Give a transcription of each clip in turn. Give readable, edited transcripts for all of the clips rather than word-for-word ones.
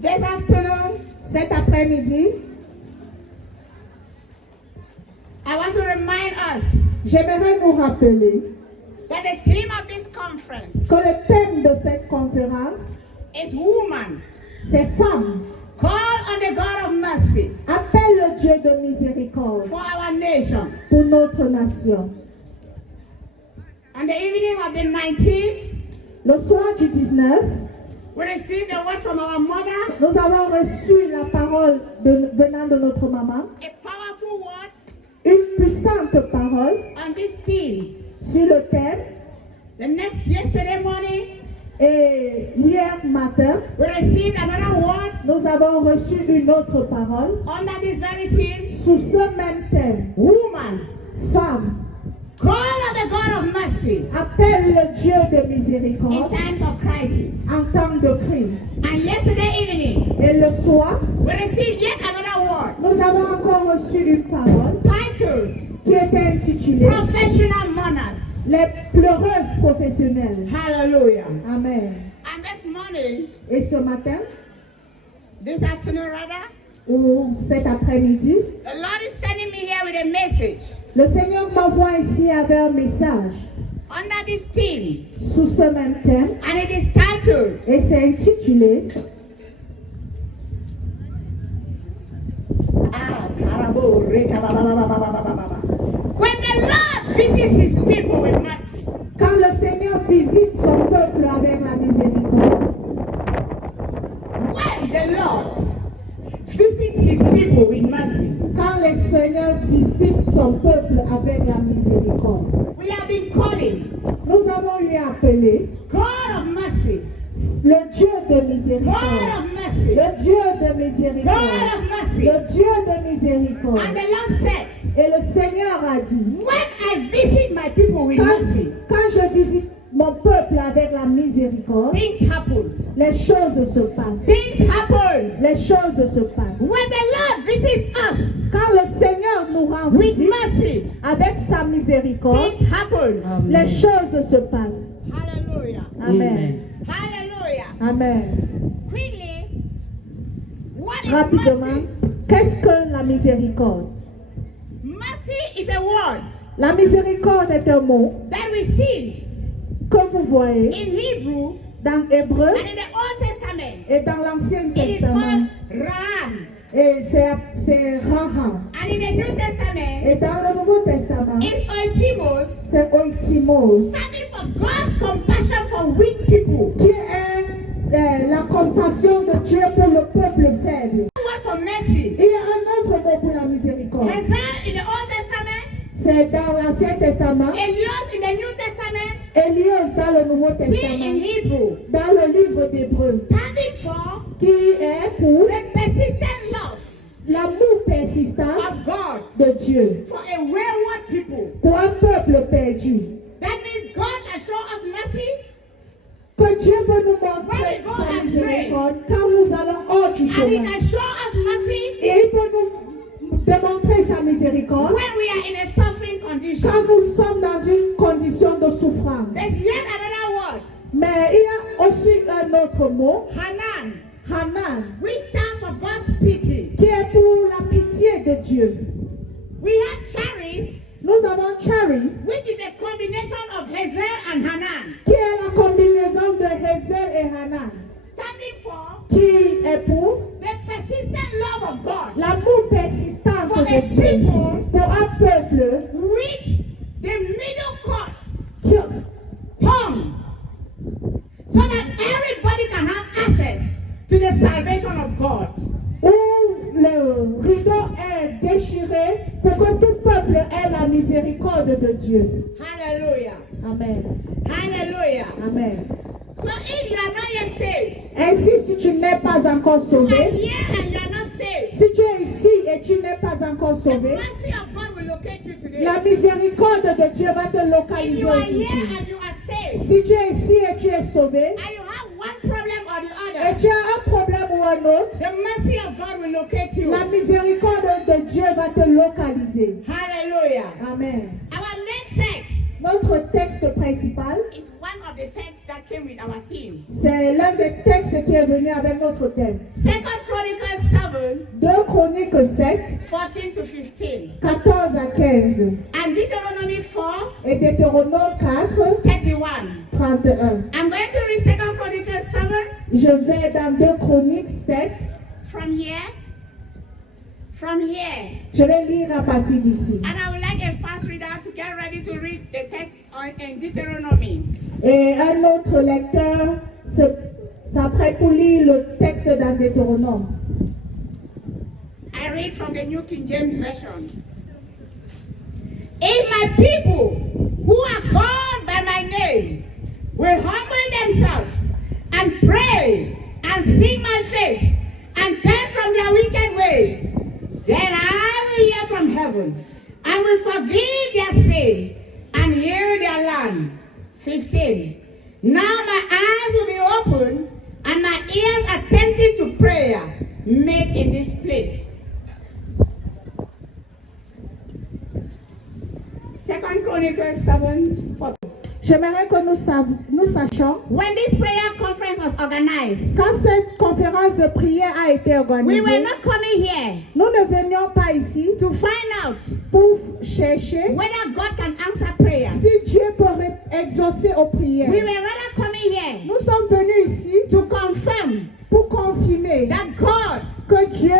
This afternoon, cet après-midi, I want to remind us j'aimerais nous rappeler that the theme of this conference que le thème de cette conférence, is woman. c'est femme. Call on the God of mercy Appelle le Dieu de miséricorde for our nation. pour notre nation. On the evening of the 19th, Le soir du 19, we received a word from our mother, nous avons reçu la parole venant de notre maman, a powerful word une puissante parole on this theme. sur le thème. Yesterday morning, Et hier matin, we received another word nous avons reçu une autre parole under this very theme, sous ce même thème. woman. Femme, Call on the God of mercy appelle le Dieu de in miséricorde times of crisis. en temps de crise. And yesterday evening, Et le soir, we received yet another word nous avons encore reçu une parole titled qui était intitulée Professional Mourners. Les pleureuses professionnelles. Hallelujah. Amen. And this morning, Et ce matin, this afternoon rather, ou cet après-midi, the Lord is sending me here with a message le Seigneur m'envoie ici avec un message under this theme, sous ce même thème and it is titled et c'est intitulé When the Lord visits his people with mercy. Quand le Seigneur visite son peuple avec la miséricorde. When the Lord visits his people with mercy. Quand le Seigneur visite son peuple avec la miséricorde. We have been calling Nous avons lui appelé God of mercy. le Dieu de God miséricorde. of mercy. Le Dieu de God miséricorde. of mercy. Le Dieu de miséricorde. And the Lord said, Et le Seigneur a dit, when I visit my people with mercy, quand je visite mon peuple avec la miséricorde, things happen. les choses se passent. Things happen. Les choses se passent. When the Lord visits us Quand le Seigneur nous rend with visite mercy, avec sa miséricorde, things happen. les choses se passent. Hallelujah. Amen. Hallelujah. Amen. Quickly, what is Rapidement, mercy? qu'est-ce que la miséricorde? Mercy is a word La miséricorde est un mot that we see que vous voyez in Hebrew dans Hébreu and in the Old Testament. et dans l'Ancien It is Testament. called Ram. Et c'est Raham. And in the New Testament, Et dans le Nouveau Testament, it's Oitimos, c'est Oitimos, standing for God's compassion for weak people. qui est la compassion de Dieu pour le peuple faible. Word for mercy. Il y a un autre mot pour la miséricorde. Hosea in the Old Testament, C'est dans l'Ancien Testament, Elias in the New Testament, Elias dans le Nouveau T in Testament, Hebrew, dans le livre d'Hébreu, standing for qui est pour the persistent love l'amour persistant of God de Dieu for a wayward people. pour un peuple perdu. That means God can show us mercy Que Dieu peut nous montrer sa miséricorde quand nous allons hors du and He chemin. can show us mercy Et il peut nous démontrer sa miséricorde when we are in a suffering quand condition. nous sommes dans une condition de souffrance. There's yet another word, Mais il y a aussi un autre mot, Hanan, Hanan, which stands for God's pity. qui est pour la pitié de Dieu. We have Charis, Nous avons Charis, which is a combination of Hazel and Hanan, qui est la combinaison de Hazel et Hanan, standing for qui est pour the persistent love of God l'amour persistant for a de Dieu people pour un peuple with the middle court qui, tongue, so that everybody can have access to the salvation of God. où le rideau est déchiré pour que tout peuple ait la miséricorde de Dieu. Hallelujah. Amen. Hallelujah. Amen. So if you are not yet saved, Ainsi, si tu n'es pas encore you are sauvé, here and you are not saved, si tu es ici et tu n'es pas encore the sauvé, mercy of God will locate you today. la miséricorde de Dieu va te If localiser you are aujourd'hui. here and you are saved, Si tu es ici et tu es sauvé, and you have one problem or the et other, tu as un problème ou un autre, the mercy of God will locate you. la miséricorde de Dieu va te localiser. Hallelujah. Amen. Our main text Notre texte principal is one of the texts that came with our theme. C'est l'un des textes qui est venu avec notre thème. 2 Chronicles 7, 2 Chroniques 7, 14 to 15. 14 à 15. And Deuteronomy 4, Et Deutéronome 4, 31. 31. I'm going to read 2 Chronicles 7 Je vais dans 2 Chroniques 7. from here. From here. Je vais lire à partir d'ici. And I would like a fast reader to get ready to read the text in Deuteronomy. Et un autre lecteur s'apprête pour lire le texte dans Deutéronome. I read from the New King James Version. If my people who are called by my name will humble themselves and pray and seek my face and turn from their wicked ways, then I will hear from heaven and will forgive their sin and heal their land. 15. Now my eyes will be open and my ears attentive to prayer made in this place. 2 Chronicles 7, 14. J'aimerais que nous sachions, When this prayer conference was organized, quand cette conférence de prière a été we were organisée, not coming here nous ne venions pas ici to find out pour chercher whether God can answer prayer. si Dieu pourrait exaucer aux prières. We were rather coming here Nous sommes venus ici to confirm pour confirmer that God que Dieu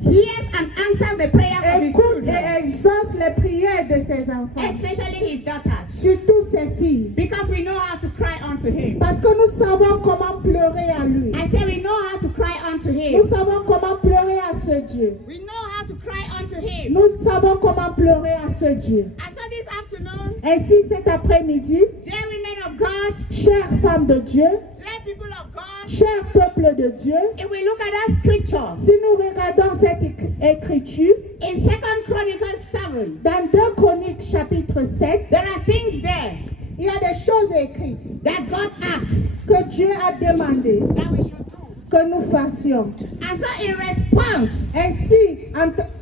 hears and answers the prayers of His écoute children, et exauce les prières de ses enfants, especially His daughters, surtout ses filles, because we know how to cry unto Him. parce que nous savons comment pleurer à lui. I say we know how to cry unto Nous Him. savons comment pleurer à ce Dieu. We know how to cry unto Him. Nous savons comment pleurer à ce Dieu. And so this afternoon, Ainsi, cet après-midi, dear women of God, chères femmes de Dieu, dear people of God, chers peuples de Dieu, if we look at that scripture si nous regardons cette écriture, in 2 Chronicles 7, dans 2 Chroniques chapitre 7, there are things there il y a des choses écrites that God asks que Dieu a demandé that we should do. que nous fassions. And so in response Ainsi,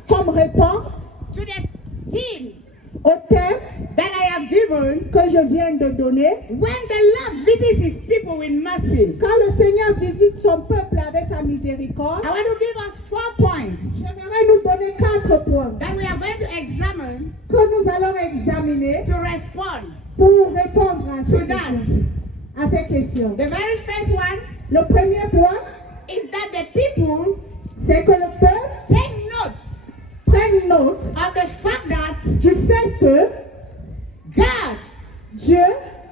comme réponse to the theme au thème that I have given, que je viens de donner, when the Lord visits His people with mercy, quand le Seigneur visite son peuple avec sa miséricorde, I want to give us 4 points j'aimerais nous donner 4 points that we are going to examine que nous allons examiner to respond pour répondre à to that. ces questions. The very first one Le premier point, is that the people c'est que le peuple take note prenne note of the fact that du fait que God Dieu,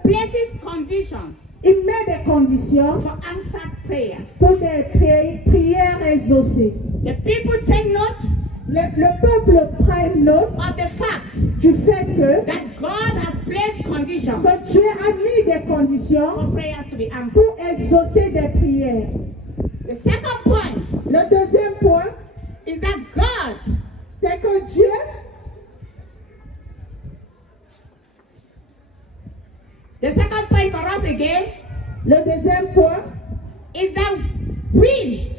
places conditions il met des conditions for answered prayers. pour des prières exaucées. The people take note Le peuple prend note of the fact du fait que that God has placed conditions Dieu a mis des conditions for prayers to be answered. pour exaucer des prières. The second point Le deuxième point, is that God c'est que Dieu, the second point for us again le deuxième point is that we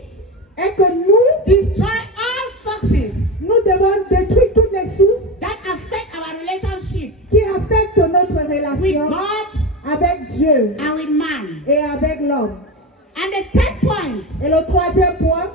est que nous, destroy all foxes nous devons détruire toutes les sources that affect our relationship qui affectent notre with relation God avec Dieu and with man. et avec l'homme. And the third point Et le troisième point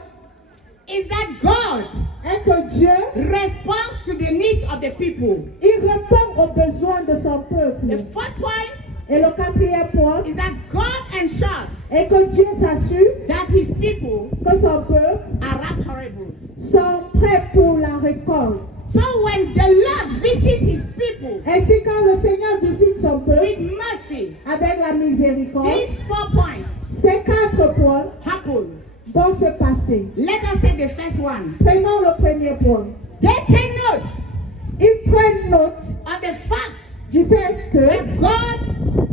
is that God est que Dieu, responds to the needs of the people. il répond aux besoins de son The peuple. fourth point Et le quatrième point is that God ensures est que Dieu s'assure that His people que son peuple are rapturable. sont prêts pour la récolte. So when the Lord visits His people Ainsi, quand le Seigneur visite son peuple with mercy, avec la miséricorde, these 4 points ces 4 points happen. vont se passer. Let us take the first one. Prenons le premier point. They take note Ils prennent note of the fact du fait que that God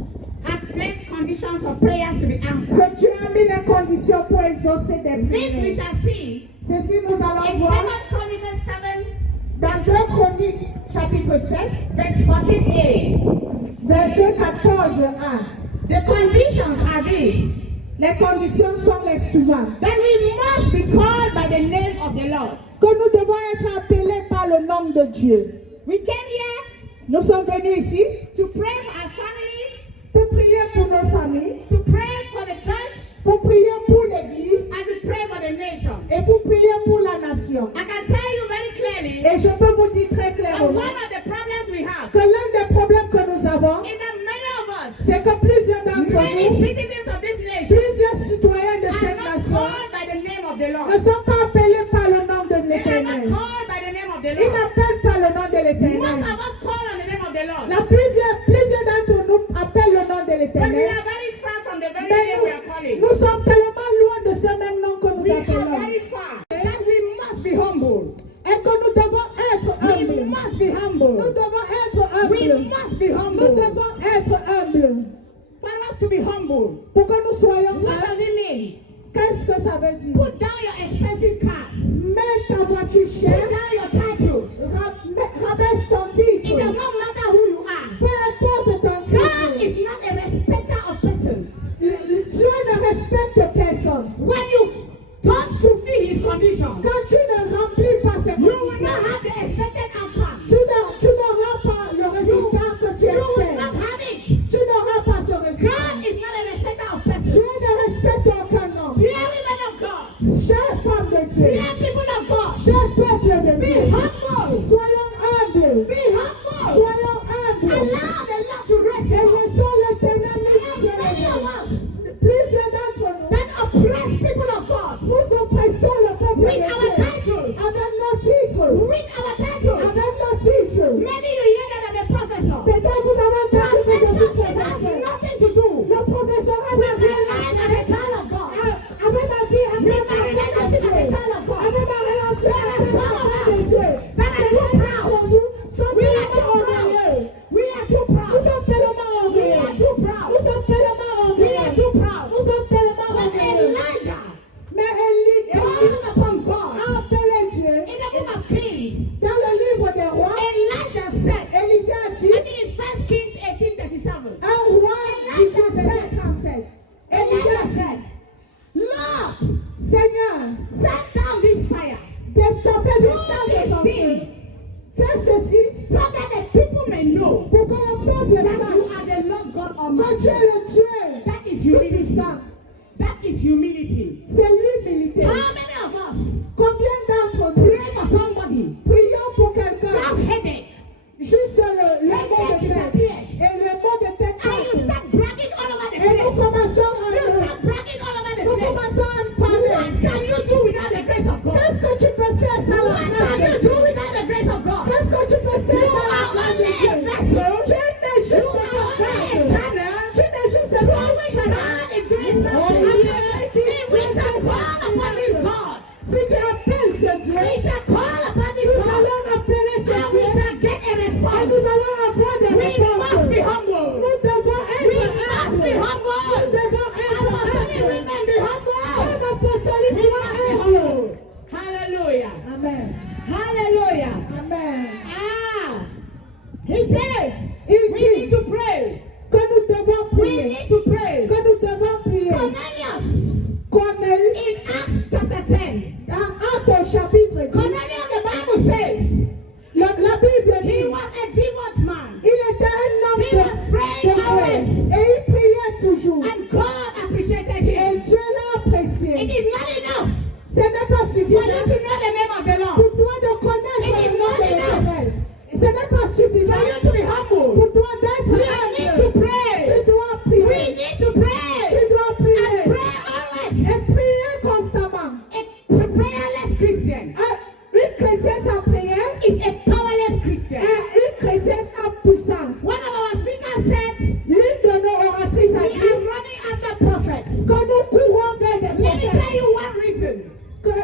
has placed conditions for prayers to be answered. Dieu a mis les conditions pour exaucer des This we prières. shall see Ceci, nous allons in 2 voir Chronicles 7, dans 2 Chroniques, chapitre 7, verse 14a. verset 14a. The conditions are these: Les conditions sont les suivantes. that we must be called by the name of the Lord. Que nous devons être appelés par le nom de Dieu. We came here Nous sommes venus ici to pray for our families, pour prier pour nos familles, to pray for the church, pour prier pour l'Église and to pray for the nation. et pour prier pour la nation. I can tell you very clearly Et je peux vous dire très that clairement one of the problems we have que l'un des problèmes que nous avons, is that many of us, c'est que plusieurs d'entre many nous, citizens of this nation, plusieurs citoyens de are cette not nation, called by the name of the Lord. ne sont pas appelés par le nom de They are not l'Éternel. called by the name of the Ils Lord. n'appellent pas le nom de Most l'Éternel. of us call on the name of the Lord. Plusieurs d'entre nous appellent le nom de But we l'Éternel. are very far from the very Mais name we are calling. nous sommes tellement loin de ce même nom que nous We are appelons. very far. That we must be humble. Et que nous devons être We humbles. must be Nous humble. devons être We humbles. must be Nous humble. devons être humbles. For us to be humble, Pour que nous soyons what does humbles. it mean? Qu'est-ce que ça veut dire? Put down your expensive cars. Mets ta voiture Put chère. down your titles. Rabaisse ton It titre. does not matter who you are. Peu importe ton God titre. is not a respecter of persons. Dieu ne respecte personne. When you don't fulfill his conditions, Quand tu ne remplis pas ses you will not conditions, have the expected outcome. tu n'auras pas le résultat que tu You will not espères. have it. Tu n'auras pas ce résultat. God is not a respecter of Dieu persons. ne respecte aucun homme. Dear women of God, Chère femme de Dieu, dear people of God, cher peuple de be Dieu, humble. soyons humbles. Be humble. Soyons humbles. Allow the Lord to rest Et you. laissons l'Éternel Many of nous us Plusieurs d'entre nous, that oppress people of God nous oppressons le peuple with de our Dieu titles, avec nos titres. with our titles. Avec nos titres. Maybe you hear that I'm a professor. Peut-être vous avez entendu que je suis Professorship has professeur. nothing to do Le professorat with n'a my rien à life as faire a child of God. avec ma vie, avec With ma my relationship as a relation, child of God. avec ma relation There are avec some la of parole de us Dieu. that are too proud. Sont We are tellement too proud. orgueilleux. We are too Nous proud. sommes tellement We are orgueilleux. too proud. Nous sommes tellement We are orgueilleux. too proud. Nous sommes tellement But orgueilleux. Elijah Mais Élie called upon God a appelé Dieu. in the book of Kings. Dans le livre des rois, Elijah said, Élisée a I dit, think it's 1 Kings 18:37. un roi 18, verset 37. Élisée a Elijah dit, said, Lord, Seigneur, send down this fire. fais Do du sang de this ton thing feu. Fais ceci so that the people may know pour que le peuple that you sache are the Lord God que Almighty. tu es le Dieu. That is humility. Tout-Puissant. That is humility. C'est l'humilité. How many of us Combien d'entre nous pray for somebody, prions pour quelqu'un, just headache, juste le mot de tête, et le mot de tête and you passe. start bragging all over the Et nous place? commençons You à start bragging all over the nous place. commençons à What parler. can you do without the grace of God? Qu'est-ce que tu peux faire sans What la can grâce you de do Dieu? without the grace of God? Qu'est-ce que tu peux You faire sans la are grâce only de a Dieu? vessel. Tu n'es You juste are un only a vessel. channel. Tu n'es juste So un we shall have a grace of Oh, God. yes. If we shall call upon this God, Si tu appelles ce Dieu, we shall call upon this nous God, allons appeler ce and we Dieu shall get a et response. nous allons avoir des We must be réponses. humble. Nous devons We être must be humbles. humble. Nous devons être Apostolic humbles. women be humble. Comme apostolique, We sois must be humble. humble. Hallelujah. Amen. Hallelujah. Amen. He says, Il we dit need to pray. que nous devons We prier. need to pray. Que nous devons prier. Cornelius, Corneille, in Acts chapter 10, dans Actes au chapitre 10, Cornelius, the Bible says, la Bible he dit, was a devout man. il était un homme He was praying de always. grâce et il priait toujours. And God appreciated Et him. Dieu l'a It apprécié. is not enough Ce n'est pas for you suffisant to know the name of the Lord. pour toi de connaître It is le nom not de enough l'Éternel. Ce n'est pas for suffisant you to be humble. pour toi d'être We need to humble. pray. Tu dois We prier. need to Tu pray. dois And prier. pray always. Et prier constamment. A prayerless Christian Une chrétienne sans prière is a powerless Christian. est une chrétienne sans puissance. One of our speakers said, L'une de nos oratrices a we dit are running after prophets. que nous courons vers des Let me tell prophètes. you one reason. Que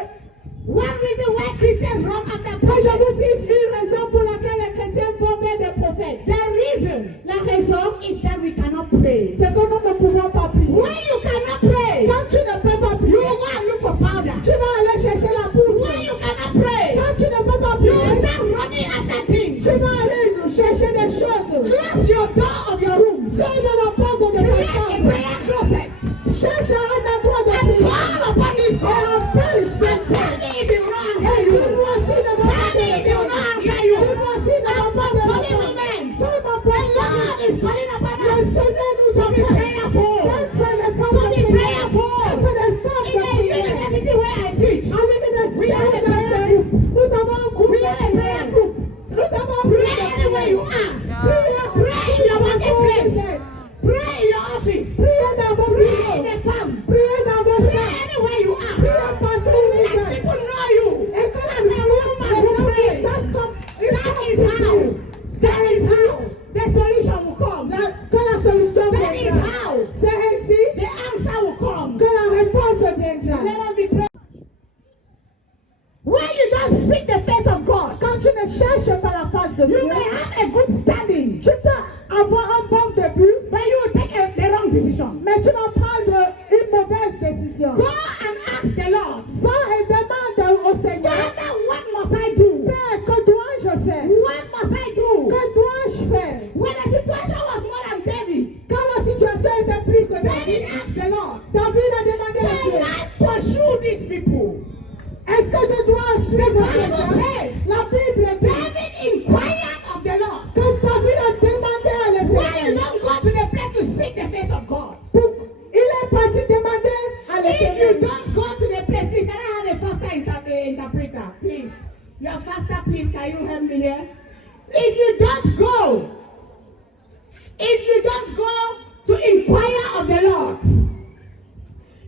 One reason why Christians run after je prophets. vous dis une raison pour laquelle les chrétiens vont vers des prophètes. The reason La raison, is that we cannot pray. c'est que nous ne pouvons pas prier. When you cannot pray, Quand tu ne peux pas you prier, go and look for powder. tu vas aller chercher la poudre. When you cannot pray, Quand tu ne peux pas you prier, start running after things. tu vas aller chercher des choses. Close your door of your room. Ferme la porte de ta Create a chambre. prayer closet. Cherche un endroit de And prière. call upon this Et God. appelle ce And tell me if he will not answer Et you. dis-moi si ne va pas Tell me if he will not answer you. Dis-moi si ne va pas Apostolic women, Femme the Lord is calling upon Le us Seigneur nous to be appelle where you are. Pray in your marketplace. Pray in your office. Priez dans vos Pray bureaux. in the farm. Priez dans vos Pray champs. anywhere you are. Priez partout où vous Let êtes. people know you. Et que les gens pray. sachent comme That is how. That is how the solution will come. que la solution That is viendra. how C'est ainsi the answer will come. que la réponse viendra. Let us be praying. When you don't seek the face of God, Quand tu ne cherches pas la face de you Dieu, may have a good standing, tu peux avoir un bon début, but you will take the wrong decision. mais tu vas prendre une mauvaise décision. Go and ask the Lord, Va et demande au Seigneur, Father, what must I do? Père, que dois-je faire? What must I do? Que dois-je faire? When the situation was more than David, Quand la situation était plus que David David, asked the Lord, David a demandé à shall Dieu, I pursue these people? est-ce que je dois suivre ces Bible gens? says, La Bible dit David inquired of the Lord. que David a demandé à Why you l'Éternel. don't go to the place to seek the face of God? Il est parti demander à If you l'Éternel. don't go to the place, please, can I have a faster interpreter? Please. You are faster, please. Can you help me here? If you don't go to inquire of the Lord,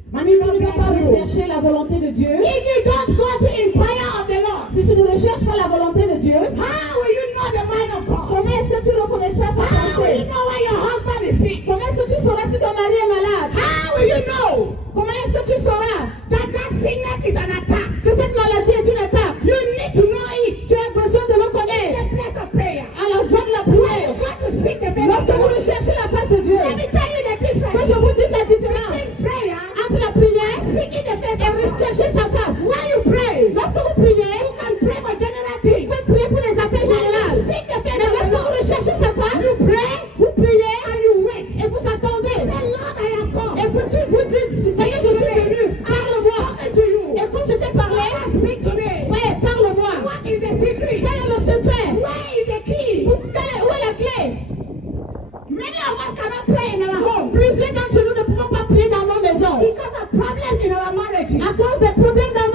Si tu ne vas pas rechercher la volonté de Dieu, if you don't go to inquire of the Lord, si tu ne recherches pas la volonté de Dieu, how will you know the mind of God? comment est-ce que tu reconnaîtras sa How will you pensée? know when your husband is sick? Comment est-ce que tu sauras si ton mari est malade? How will you know Comment est-ce que tu sauras that sickness is an attack? que cette maladie est une attaque? You need to know it. Tu as besoin de le In connaître the place of prayer. à l'endroit de la You prière. got to seek the face of Lorsque vous God. recherchez la face de Dieu, Let me tell you the que difference je vous dise la différence between prayer entre la prière seeking the face et of God. rechercher sa face. When you pray, Lorsque vous priez, you can pray for general vous things. pouvez prier pour les affaires When you générales. seek the face Mais of lorsque vous God, recherchez sa face, you pray vous priez and you wait. et vous attendez. Say, Lord, I have come. Et vous dites, Seigneur, je suis venu, parle-moi. Talking to you. Et quand je t'ai parlé, Speak to me. ouais, parle-moi. What is the secret? Quel est le secret? Where is the key? Où est la clé? Many of us cannot pray in our home Plusieurs d'entre nous ne pouvons pas prier dans nos maisons. because of problems in our marriages. À cause des problèmes dans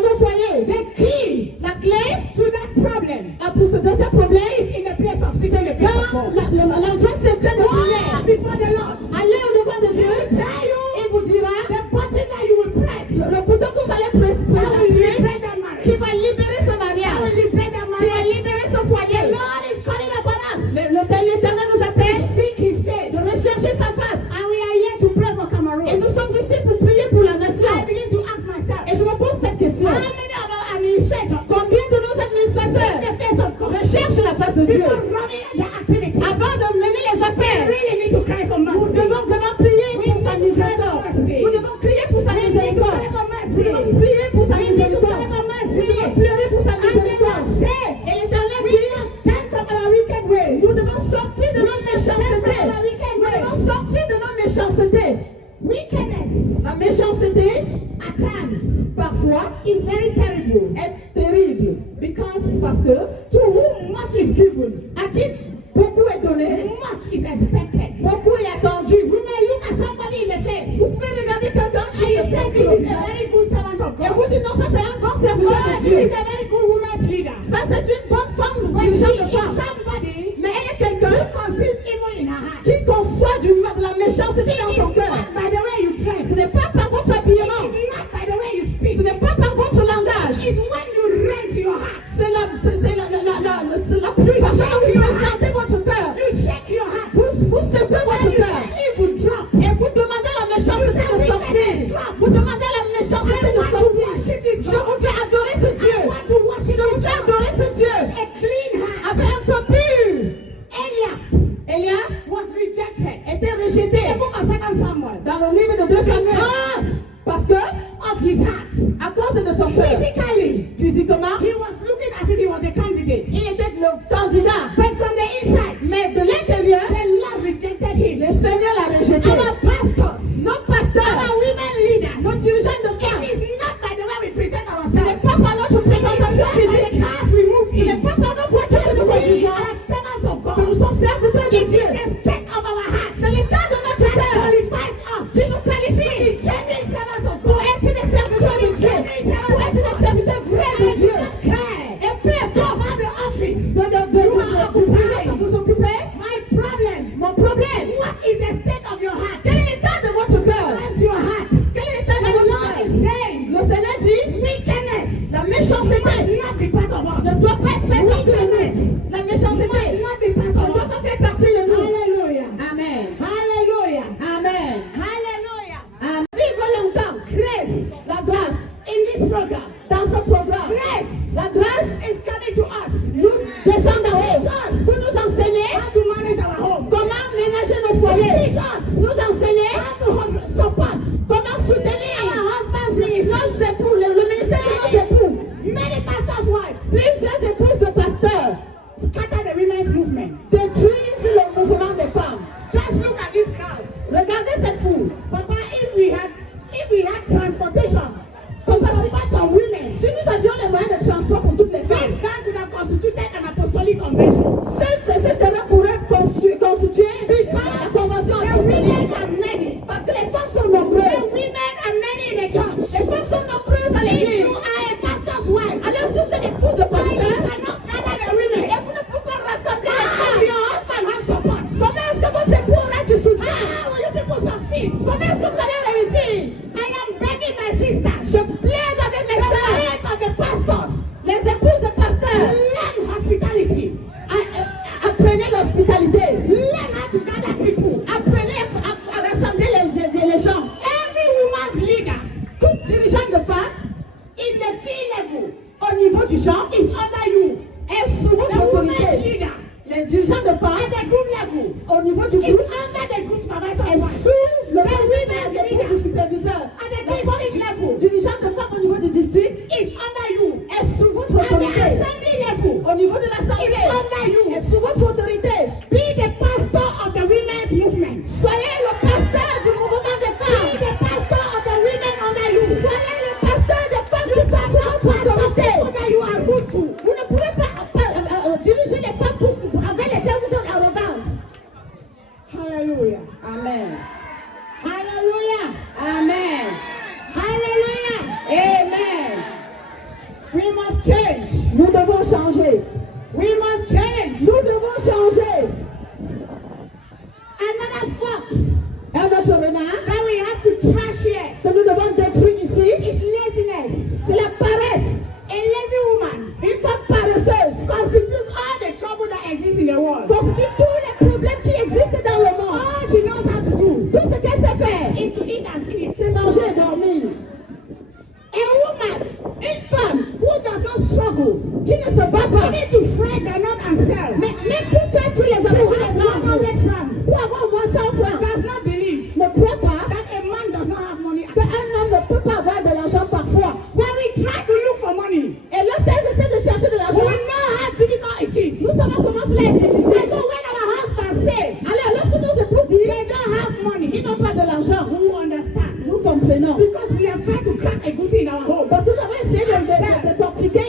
nos foyers. The key La clé to that problem de ces problèmes, is in the place of seeking the face of God. dans l'endroit secret de Go prière. before the Lord. Allez au devant de Dieu. Tell you Il vous dira the button that you will press. le bouton que vous allez That will appuyer liberate that qui marriage. va libérer ce That mariage. will liberate that Qui va marriage. libérer ce The foyer. Lord is calling upon us. L'Éternel nous appelle Seek His face. de rechercher sa face. And we are here to pray for Et Cameroon. nous sommes ici pour prier pour la I nation. begin to ask myself, Et je me pose cette question. how many of our administrators Combien de nos seek administrateurs the face of God recherchent la face de Dieu before running the activities? avant de mener les We affaires? really need to cry for Nous mercy. devons vraiment prier pour sa miséricorde. Nous devons prier pour sa miséricorde. Nous devons prier pour sa miséricorde. Nous devons pleurer pour sa miséricorde. Et l'Éternel dit, Turn from our wicked ways. nous devons sortir de nos méchancetés. Nous devons sortir de nos méchancetés. Wickedness La méchanceté, at times parfois, is very terrible est terrible. Parce que to whom much is given, à qui beaucoup est donné, much is expected. beaucoup est attendu. We may look at somebody in the face Vous pouvez regarder quelqu'un and qui you est say fait this is a very good servant of et God. vous dites non, ça c'est un bon serviteur Oh, de this Dieu. is a very good woman's leader. Ça c'est une bonne femme, But she dirigeante is de femme. somebody Mais elle est who quelqu'un conceals evil in her heart. qui conçoit de la méchanceté dans son cœur. Not by the way you dress. Ce n'est pas par votre habillement. It's not by the way you Ce speak. n'est pas par votre langage. It's when you rent your heart. C'est la façon dont vous présentez votre cœur. You shake your heart. Vous secouez votre When you cœur. say evil drop. Et vous demandez à la méchanceté de sortir. Vous demandez à la méchanceté de sortir. Je voudrais adorer ce Dieu. Je voudrais adorer ce Dieu. A clean heart. Avec un peu pur. Eliab Was rejected. était rejeté The book of 2 Samuel. dans le livre de 2 Samuel. Parce que, Of his heart. à cause de son cœur, Physically, physiquement, he was looking as if he was a candidate. il était le candidat. But from the inside, Mais de l'intérieur, the Lord rejected him. le Seigneur l'a rejeté. Our pastors, Notre pasteur, our women leaders, nos dirigeants de it femmes, is not by the way we present ce n'est ourselves. pas par notre présentation By the physique, cars we move ce n'est in. pas par nos voitures que nous We conduisons, are servants of que nous God. sommes serviteurs de It is Dieu. the state of our hearts C'est l'état de notre that cœur qualifies us qui nous qualifie to be genuine servants of pour God. être des serviteurs de Dieu, pour être des serviteurs vrais de Dieu. Care Et peu importe about the office. de convention. Ce terrain pourrait constituer la convention The apostolique. women are many. Parce que les femmes sont The nombreuses. women are many in the church. Les femmes sont nombreuses à If l'église. you are a pastor's wife, Alors si vous êtes épouse de why you pasteur, cannot gather the women? et vous ne pouvez pas rassembler les How femmes. your husband has support? Comment est-ce que votre époux aura du soutien? How will you people succeed? Comment est-ce que vous allez réussir? I am begging my sisters, Je plaide avec mes the sœurs, wives of the pastors, les épouses de pasteurs. learn hospitality. Apprenez l'hospitalité. Learn how to gather people. Apprenez à rassembler les gens. Every woman's leader Toute dirigeante de femmes, in the field level au niveau du genre, is under you. est sous votre The woman's autorité. leader Les dirigeants de at femmes, the group level au niveau du is groupe, under the group est supervisor's wife. sous The l'autorité women's des leader du superviseur. at the Les femmes district level dirigeantes de femmes au niveau du district is under you. est sous votre At the autorité. assembly level Au niveau de is l'assemblée, under you. est sous votre autorité. Be the pastor of the women's movement. Soyez le pasteur du mouvement des Be femmes. the pastor of the women under you. Soyez le pasteur des femmes qui sont sous votre autorité. People that you are good to. Vous ne pouvez pas diriger les femmes avec les dévotions arrogantes. Hallelujah. Amen. Hallelujah. Amen. Hallelujah. Amen. We must change. Nous devons changer. We must change. Nous devons changer. Another fox Un autre renard that we have to trash here que nous devons détruire ici, is laziness. c'est la paresse. A lazy woman Une femme paresseuse constitutes all the trouble that exists in the world. constitue tous les problèmes qui existent dans le monde. All she knows how to do Tout ce qu'elle sait faire, is to eat and sleep. c'est manger et dormir. A woman, une femme who does not struggle, Qui ne se bat pas. need to fret and not and sell. Mais même pour faire fuir les amours, She has les vendre, 100 francs. pour avoir au moins 100 francs, Does not believe ne crois pas that a man does not have money. qu'un homme ne peut pas avoir de l'argent parfois. When we try to look for money, Et lorsqu'elle essaie de chercher de we l'argent, know how difficult it is. nous savons comment cela est difficile. So when our husband say Alors lorsque nos époux they disent don't have qu'ils money, n'ont pas de l'argent, we understand. nous comprenons. Because we have tried to crack a goose in our home. Parce que nous avons essayé de tortiquer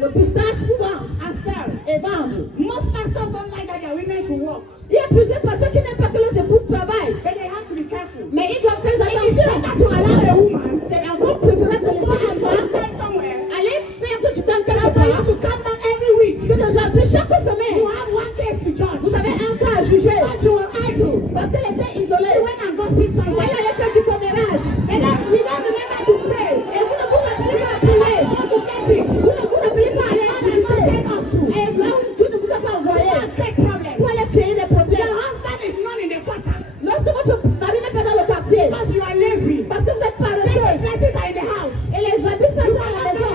le pistache pour vendre And sell. et vendre. Most pastors don't like that their women should work. Il y a plusieurs personnes qui n'aiment pas que leurs épouses travaillent. But they have to be careful. Mais ils doivent faire It is better attention. to allow a woman C'est encore préférable de to laisser have une to femme spend somewhere aller perdre du temps quelque than for you part to come back every week. que de rentrer chaque semaine. You have one case to judge. Vous avez un cas à juger But you were idle. parce qu'elle était She isolée. went and gossiped Elle somewhere. allait faire du commérage. And then we don't remember to pray. Et vous ne vous rappelez pas appeler. To get this. Vous ne vous rappelez pas aller God has not visiter. sent us to. Et là où Dieu ne vous a pas envoyé What a great problem. pour aller créer des Your problèmes. husband is not in the quarter Lorsque votre mari n'est pas dans le quartier, because you are lazy. parce que vous êtes The paresseuse dresses are in the house. et les habits sont à la maison,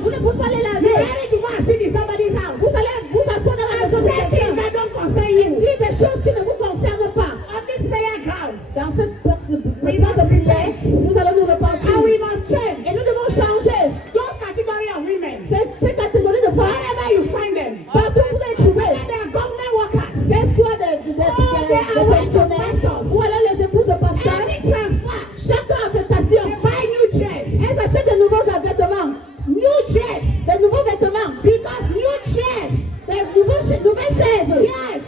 vous ne pouvez pas les You laver. married to go and sit in somebody's house. Vous allez vous asseoir dans la maison de Say things quelqu'un that don't concern et you. dire des choses qui ne vous concernent pas. On this prayer ground. Dans cette place de prière, nous allons nous repentir. And we must change. Et nous devons changer Those category of women. ces catégories de femmes. Wherever you find them. Partout vous allez trouver, Whether they are government workers. qu'elles soient des fonctionnaires ou alors les épouses de pasteurs, Any transfer. chaque affectation, They buy new chairs. elles achètent de nouveaux vêtements, New chairs. des nouveaux vêtements, Because new chairs. nouvelles chaises. Yes.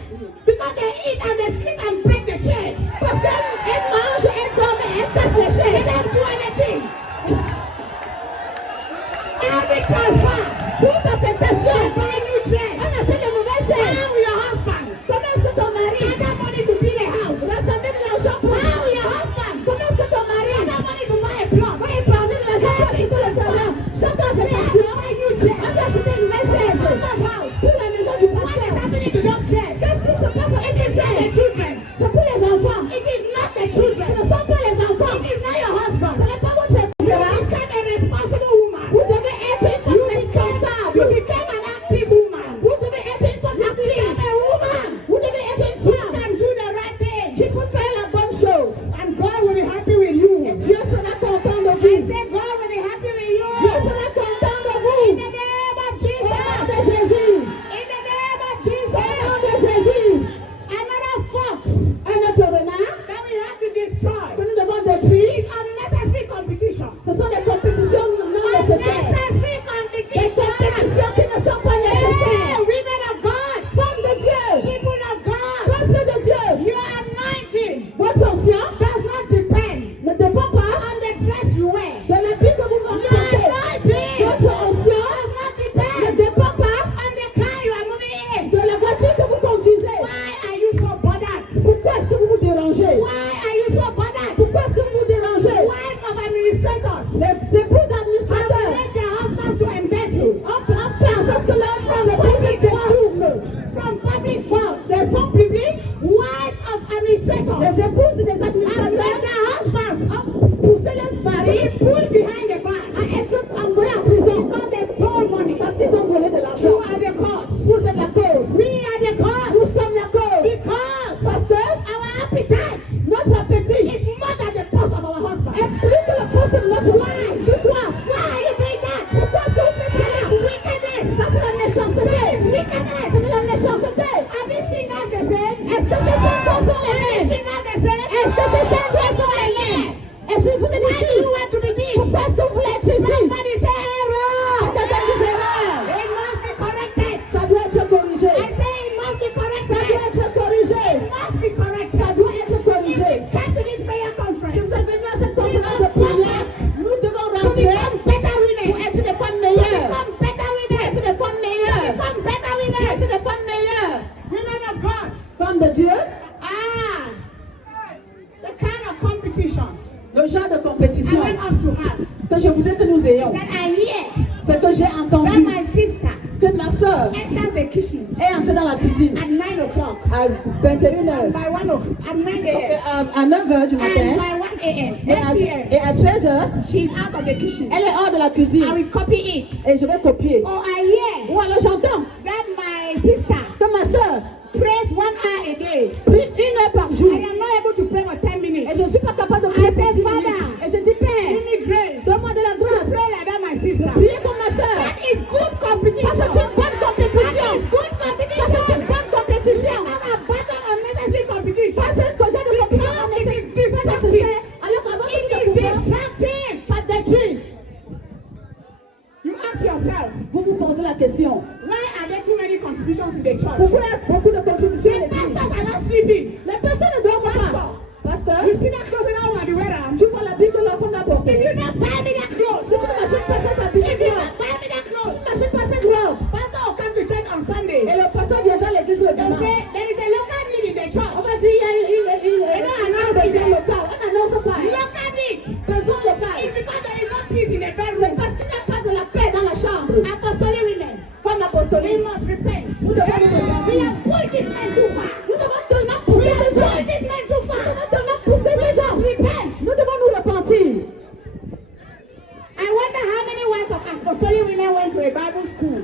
Because they eat and they sleep and break the chairs. Parce qu'elles mangent, elles dorment, elles cassent les They chaises. don't do anything. Every transfer. Toute affectation, They buy new chairs. on achète de nouvelles chaises. How will your husband Comment est-ce que ton mari gather money to build a house? rassembler de l'argent pour How will your husband Comment est-ce que ton mari gather money to buy a plot? va épargner de l'argent pour acheter le terrain? Chaque affectation, on va acheter de nouvelles chaises pour la maison du What is pasteur. happening to those chairs? Qu'est-ce qui se passe avec ces The chaises? children. C'est pour les enfants. It is not the Ce children. ne sont pas les enfants. It is not your husband. Ce n'est pas votre You préférence. become a responsible woman. Vous devez être une femme responsable. You become an active woman. Vous devez être une femme You become active. a woman Vous devez être une who femme can do the right thing. qui peut faire la bonne chose. And God will be happy with you. Et Dieu sera content de I vous. say God will be happy with you. Dieu sera content de In vous. the name of Au nom de Jesus. Jésus. In the name of Au nom de Jesus. Dieu, the kind of competition le genre de I compétition want us to have. que je voudrais que nous ayons, That I hear c'est que j'ai that entendu my sister que ma soeur enters the kitchen est entrée dans la cuisine at 9 o'clock, à 21h, by 1 o'clock, at 9 a.m. à 9h du And matin, by 1 a.m., et 1 p.m., à 13h, she's out of the kitchen. elle est hors de la I cuisine will copy it. et je vais copier. Or I hear Ou alors j'entends that my sister que ma soeur prays 1 hour a day. prie 1 heure par jour I am not able to pray for 10 minutes. et je ne suis pas capable de prier I pour say, 10 minutes. Father, Et je dis, Père, give me grace. donne-moi de la grâce. Pray like that, my sister. Priez comme ma soeur. That is good Ça, competition. c'est une bonne compétition. That is good Ça, competition. c'est une bonne compétition. Not a battle of necessary competition. Ça, c'est un genre de compétition nécessaire. Alors qu'avant It de is pouvoir, destructive. ça détruit. You ask yourself, Vous vous posez la question. why are there too many contributions in the church? Pourquoi il y a beaucoup de contributions à The l'église? pastors are not sleeping. Les personnes ne dorment pas. Pasteur, You see that clothes now on the wearer? tu vois l'habit que l'enfant a porté. If you don't buy me that clothes, Si tu ne m'achètes pas cet habit, if you don't buy me that si clothes, tu ne m'achètes pas cette robe, pastor will come to church on Sunday. et le pasteur viendra à l'église le They'll dimanche. say there is a local need in the On church. va dire, il y a un besoin local. On n'annonce pas. Local need. Besoin local. It's because there is no peace in the C'est bedroom. parce qu'il n'y a pas de la paix dans la chambre. Apostolic women, Femme we apostolique, must repent. nous devons nous We repentir. have pushed this man too far. Nous devons tellement We pousser have ces hommes. pushed this man too Nous far. devons tellement pousser ces hommes. Repent. Nous devons nous repentir. I wonder how many wives of apostolic women went to a Bible school.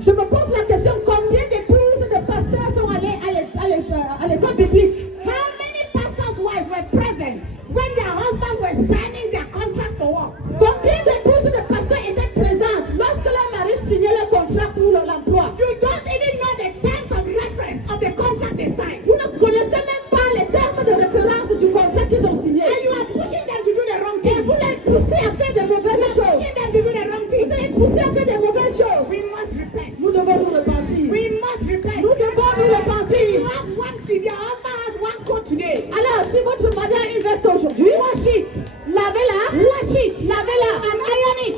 Je me pose la question, combien d'épouses de pasteurs sont allées à l'école biblique? How many pastors' wives were present when their husbands were signing their contract for work? Combien d'épouses de pasteurs étaient présentes lorsque leur mari signait le contrat pour l'emploi? You don't even know the terms of reference of the contract they signed. Vous ne connaissez même pas les termes de référence du contrat qu'ils ont signé. And you are pushing them to do the wrong Et thing. vous les poussez à faire des mauvaises choses. Pushing them to do the wrong Vous thing. les poussez à faire des mauvaises choses. We must repent. Nous devons nous repentir. We must repent. Nous devons nous repentir. If your husband has one coat today, Alors, si votre mari a une veste aujourd'hui, wash it. lavez-la, lavez-la, And iron it.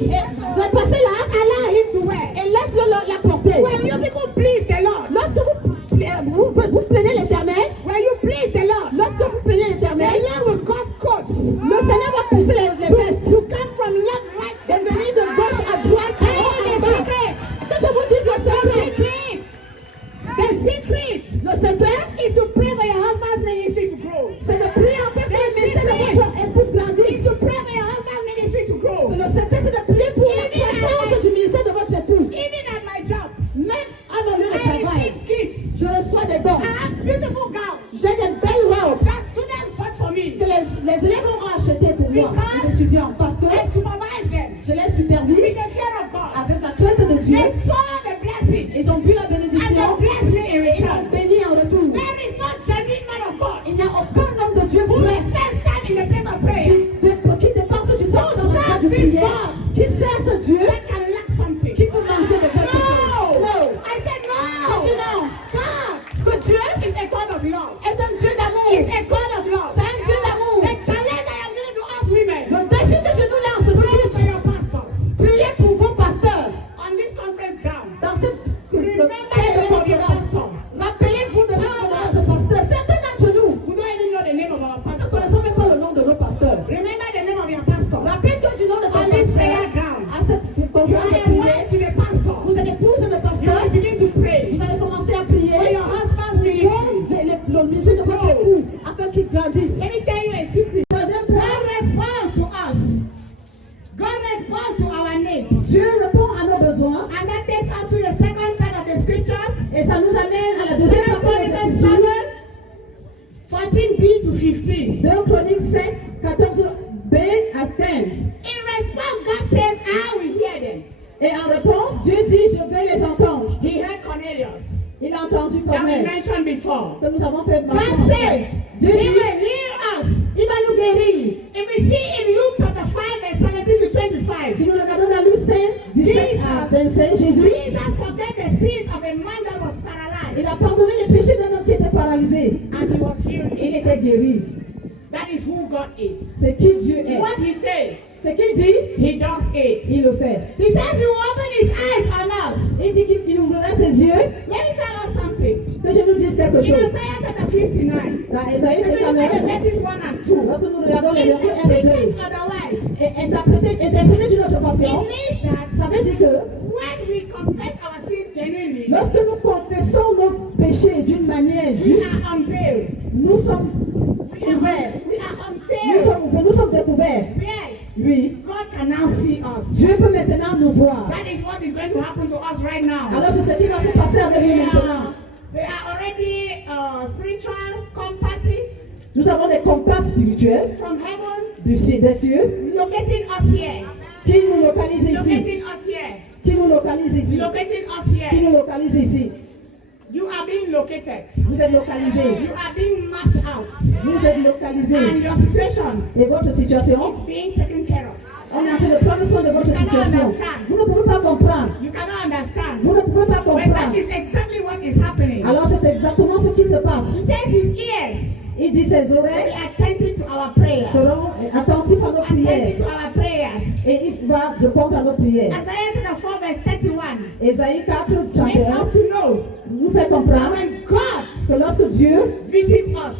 repassez-la, Allow him to wear. et laisse-le la porter. When you people please the Lord, Lorsque vous plaignez l'Éternel, when you please the Lord, lorsque vous plaignez the l'Éternel, Lord will cause coats le Seigneur va pousser les vestes to come from left, right, et venir de gauche à droite, en haut, en bas. Que je vous dise le secret. The secret Le secret, is to pray for your husband's ministry to grow. c'est de prier en fait pour le ministère de votre époux Is grandisse. to pray for your husband's ministry to grow. Le secret, c'est de prier pour la croissance du ministère de votre époux. Even at my job, Même à mon lieu de I travail, receive gifts. je reçois des dons. I have beautiful gowns J'ai des belles robes that students bought for me. que les élèves ont acheté pour moi, les étudiants, parce que I supervise them je les with supervise the fear of God. avec la crainte de Dieu. They saw the blessing Ils ont vu la and they bénédiction blessed me in et ils m'ont return. béni en retour. There is no genuine man of God Il n'y a aucun homme de Dieu who vrai spends time in the place of prayer qui dépense du temps dans la place de prière, qui sert ce Dieu, that can lack something. qui peut manquer de quelque chose. No! Non. I said Je no! dis non. God Que Dieu is a God of love. est un Dieu d'amour. Is a God of love. C'est un Dieu d'amour. The challenge I am giving to us women. Le défi que je nous lance, nous Pray for tous, your pastors. priez pour vos pasteurs. On this conference ground. Dans cette Remember the name of your pastor. Rappelez-vous de notre pasteur. Certains d'entre nous, We don't even know the name of our nous ne pastor. connaissons même pas le nom de nos pasteurs. Remember the name of your pastor. Rappelle-toi du nom de ton On this prayer pasteur. ground. À cette You conférence de are a prière, wife to the pastor. vous êtes épouse de You pasteur. will begin to pray Vous allez commencer à for prier your husband's ministry. le ministère de votre époux afin qu'il grandisse. Let me tell you a secret. Troisième God point, responds to us. God responds to our needs. Dieu répond à nos besoins And that takes us to the second part of the scriptures. et ça nous amène à la deuxième Second partie des Chronicles Écritures. 7, 14b to 15. 2 Chroniques 7, 14b à 15. In response, God says, I will hear them. Et en réponse, Dieu dit, je vais les entendre. He heard Cornelius Il a entendu that we Corneille mentioned before. que nous avons fait God mention. says, Dieu He dit, will hear us. il va nous guérir. If we see in Luke chapter 5, verse 17 to 25, Si nous regardons dans Luc 5, 17 à 25, Jésus, Jesus forgave the sins of a man that was il paralyzed, a pardonné les péchés d'un homme qui était paralysé. and he was healed. Il était guéri. That is who God is. C'est qui Dieu est. What He says, Ce qu'il dit, He does it. il le fait. He says He will open His eyes on us. Il dit qu'il ouvrira ses yeux. Let me tell us something. Que je nous dise quelque quelque In chose. Isaiah chapter 59, Dans Ésaïe when we look at the 59, verses 1 and 2, lorsque nous regardons les versets 1 et 2, interpreted otherwise, et interprétés d'une autre façon, it means that ça veut dire que when we confess our sins genuinely, lorsque nous confessons nos péchés d'une manière we juste, are unveiled. nous sommes ouverts. We are unveiled. Nous sommes découverts. Yes. Oui. God can now see us. Dieu peut maintenant nous voir. That is what is going to happen to us right now. Alors c'est ce qui va se passer avec nous maintenant. There are already spiritual compasses Nous avons des compas spirituels from heaven des cieux locating us here. qui nous localisent ici. Locating us here. Qui nous localisent ici. Locating us Qui here. nous localisent ici. You are being located. Vous êtes localisés. You are being mapped out. Vous êtes And localisés. your situation Et votre situation, is being taken care of. on est en train de prendre soin de votre situation. Vous ne pouvez pas comprendre. You cannot understand. Vous ne pouvez pas But that comprendre. is exactly what is happening. Alors c'est exactement ce qui se passe. He says his ears Il dit ses will be oreilles attentive to our prayers. seront attentifs à nos prières. Attentive to our prayers. Et il va répondre à nos prières. Isaiah chapter 4 verse 31 Ésaïe 4, makes 31 us to know nous fait that comprendre when God que lorsque Dieu visits us,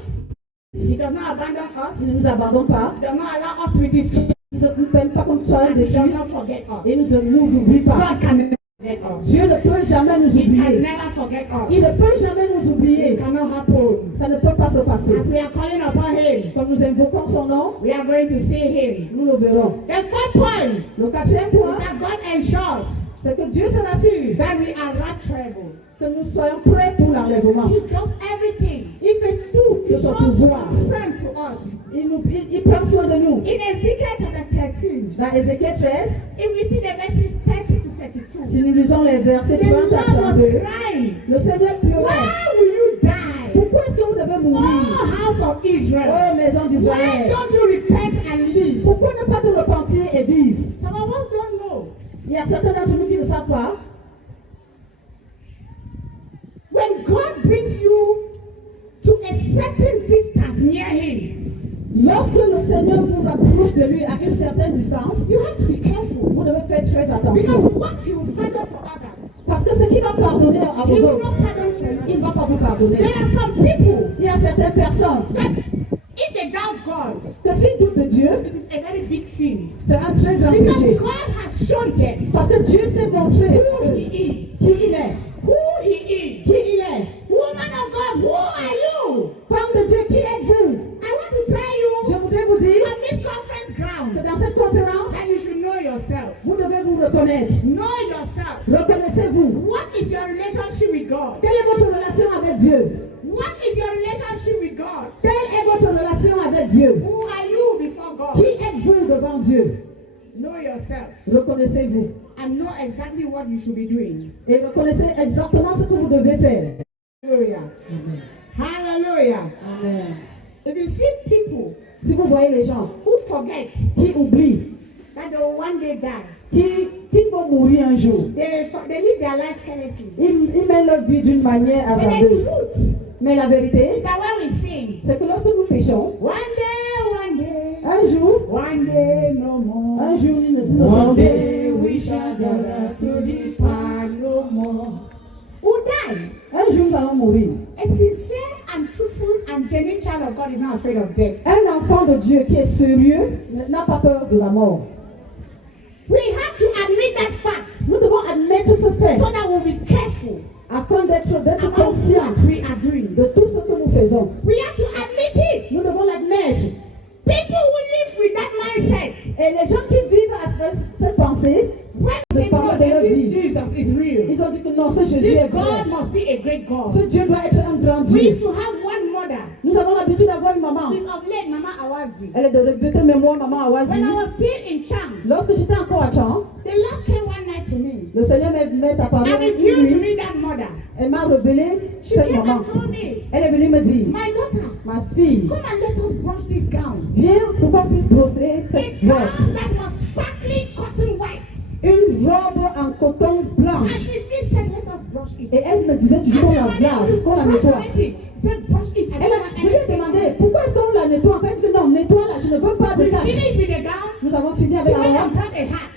He does not abandon us. ne nous abandonne pas, He does not allow us to be destroyed. il ne nous permet pas qu'on soit He détruits does not forget us. et nous ne nous oublie pas. God can never forget us. Dieu ne peut jamais nous He can oublier. never forget Il us. ne peut jamais nous It oublier. cannot happen. Ça ne peut pas se passer. As we are calling upon Him, Quand nous invoquons son nom, we are going to see Him. nous le verrons. The fourth point Le quatrième point, that God ensures c'est que Dieu se rassure that we are rapturable. que nous soyons prêts pour l'enlèvement. He does everything. Il fait tout de He son shows pouvoir. concern to us. Il prend soin de nous. In Ezekiel chapter 13, Dans Ézéchiel 13, if we see the verses 30 to 32, si nous lisons les versets the 30 à Lord was 32, crying, le Seigneur pleurait. why will you die? Pourquoi est-ce que vous devez Oh, mourir? house of Israel, Oh, maison why d'Israël, don't you repent and live? pourquoi ne pas te repentir et vivre? Some of us don't know. Il y a certains d'entre nous qui ne savent pas. When God brings you to a certain distance near Him, Lorsque le Seigneur vous rapproche de lui à une certaine distance, you have to be careful. vous devez faire très Because attention. what He will pardon for others, Parce que ce qui va pardonner à He vous will autres, not pardon for il ne you. va pas vous pardonner. There are some people Il y a certaines personnes that if they doubt God, que s'ils doutent de Dieu, it is a very big sin. c'est un très grand Because péché. God has shown them Parce que Dieu s'est montré who He is. qui il est. Who He is. Qui il est. Woman of God, who are you? Femme de Dieu, qui êtes-vous? I want to tell you Je voudrais vous dire on this conference que ground dans cette conférence, that you should know yourself. vous devez vous reconnaître. Know yourself. Reconnaissez-vous. What is your relationship with God? Quelle est votre relation avec Dieu? What is your relationship with God? Quelle est votre relation avec Dieu? Who are you before Qui God? êtes-vous devant Dieu? Know yourself Reconnaissez-vous. and know exactly what you should be doing. Et reconnaissez exactement ce que vous devez faire. Hallelujah. Amen. Hallelujah. Amen. If you see people Si vous voyez les gens who forget qui oublient, that they will one day die, qui vont mourir un jour, they live their lives carelessly. ils mènent leur vie d'une manière But the hasardeuse. truth Mais la vérité, is that when we sing, c'est que lorsque nous péchons, one day, un jour, no more. un jour, nous ne One sommes day we shall gather to depart no more. Who die? un jour, nous allons mourir. A sincere and truthful and genuine child of God is not afraid of death. Un enfant de Dieu qui est sérieux n'a pas peur de la mort. We have to admit that fact Nous devons admettre ce fait so that we'll be careful afin d'être about conscients what we are doing. de tout ce que nous faisons. We have to admit it. Nous devons l'admettre. People who live with that mindset, Et les gens qui vivent avec cette pensée, when they know parlent de leur that vie. this Jesus is real, Ils ont dit que non, ce Jésus this est God vrai. must be a great God. Ce Dieu doit être un grand We used Dieu. to have one mother. Nous avons l'habitude d'avoir une maman. She's of late, Mama Awazi. Elle est de regretter mémoire, maman Awazi. When I was still in Cham, Lorsque j'étais encore à Tchang, the Lord came one night to me le Seigneur m'est apparu. and revealed to me that mother. Elle m'a révélé She cette came maman. and told me, Elle est venue me dire, my daughter, ma fille, come and let us brush this gown. viens pour qu'on puisse brosser A cette gown robe. that was sparkling cotton white. Une robe en coton And blanche. she still said, let us brush it. Et elle me disait toujours qu'on la lave, qu'on la nettoie. She said, brush it. Je lui ai demandé, pourquoi est-ce qu'on la nettoie? En fait, elle dit non, nettoie-la, je ne veux pas de We taches. finished with the gown. Nous avons fini She avec la went and robe. brought a hat.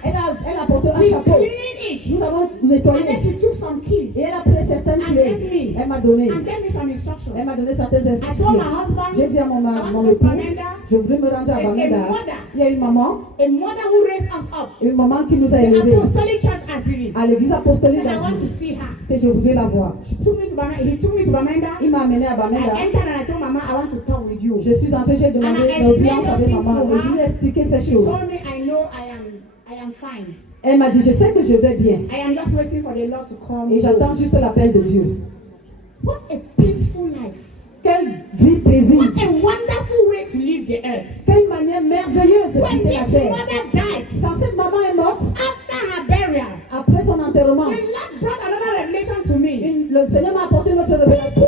Elle a porté un We chapeau. cleaned it. Nous avons And then nettoyé. she took some keys Et elle a pris certaines And clés. gave me. Elle m'a donné. and gave me some instructions. instructions. Elle m'a donné certaines I instructions. told my husband, J'ai dit à mon I want époux, to go to Bamenda. je voudrais me rendre à There's a Bamenda. mother. Il y a une maman Who raised us up. Une maman qui nous a The élevés Apostolic Church Asiri. à l'église apostolique And I want to d'Asie. see her. Que je voudrais la voir. He took me to Bamenda. Il m'a amené à I Bamenda. entered and I told Mama, I want to talk with you. Je suis entrée, j'ai demandé And I l'audience explained avec those maman. things to Et je lui ai expliqué ces She choses. told me, I know I am fine. Elle m'a dit, je sais que je vais bien. I am just waiting for the Lord to come. Et j'attends juste l'appel de Dieu. What a peaceful life. Quelle vie paisible. What a wonderful way to leave the earth. Quelle manière merveilleuse de When quitter la this terre. mother died, Quand cette maman est morte, after her burial, après son enterrement, the Lord brought another revelation to me. le Seigneur m'a apporté notre révélation.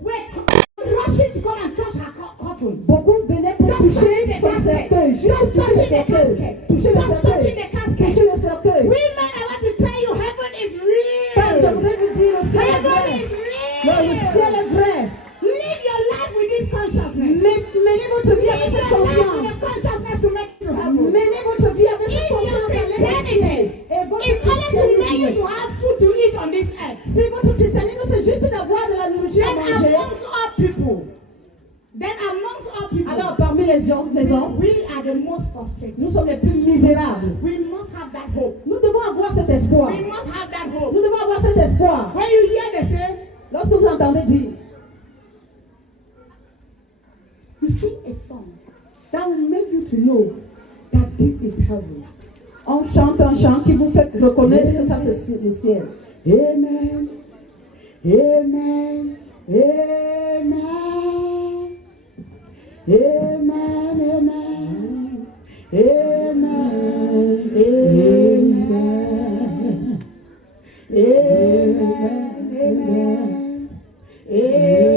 People were rushing to come and touch her coffin. Beaucoup venaient pour toucher son cercueil, juste toucher le cercueil, toucher le cercueil, toucher le cercueil. Women, I want to tell you, heaven is Car je real. voudrais vous dire, le ciel est Heaven vrai. is Le real. ciel est vrai. Live your life with this consciousness. Menez votre vie avec Live cette your life with conscience. the consciousness to make it to heaven. Menez votre vie avec cette In your conscience d'aller au ciel. Christianity, Et votre it's only to make you christianisme, to have food to eat on this earth. si votre christianisme c'est juste d'avoir de la nourriture à Then manger, amongst all people, alors parmi les hommes, we are the most frustrated. nous sommes les plus misérables. We must have that hope. Nous devons avoir cet espoir. We must have that hope. Nous devons avoir cet espoir. When you hear the say, Lorsque vous entendez dire, you sing a song that will make you to know that this is heaven. on chante un chant qui vous fait reconnaître que ça c'est le ciel. Amen. Amen. Amen. Amen. Amen. Amen. Amen. Amen. Amen.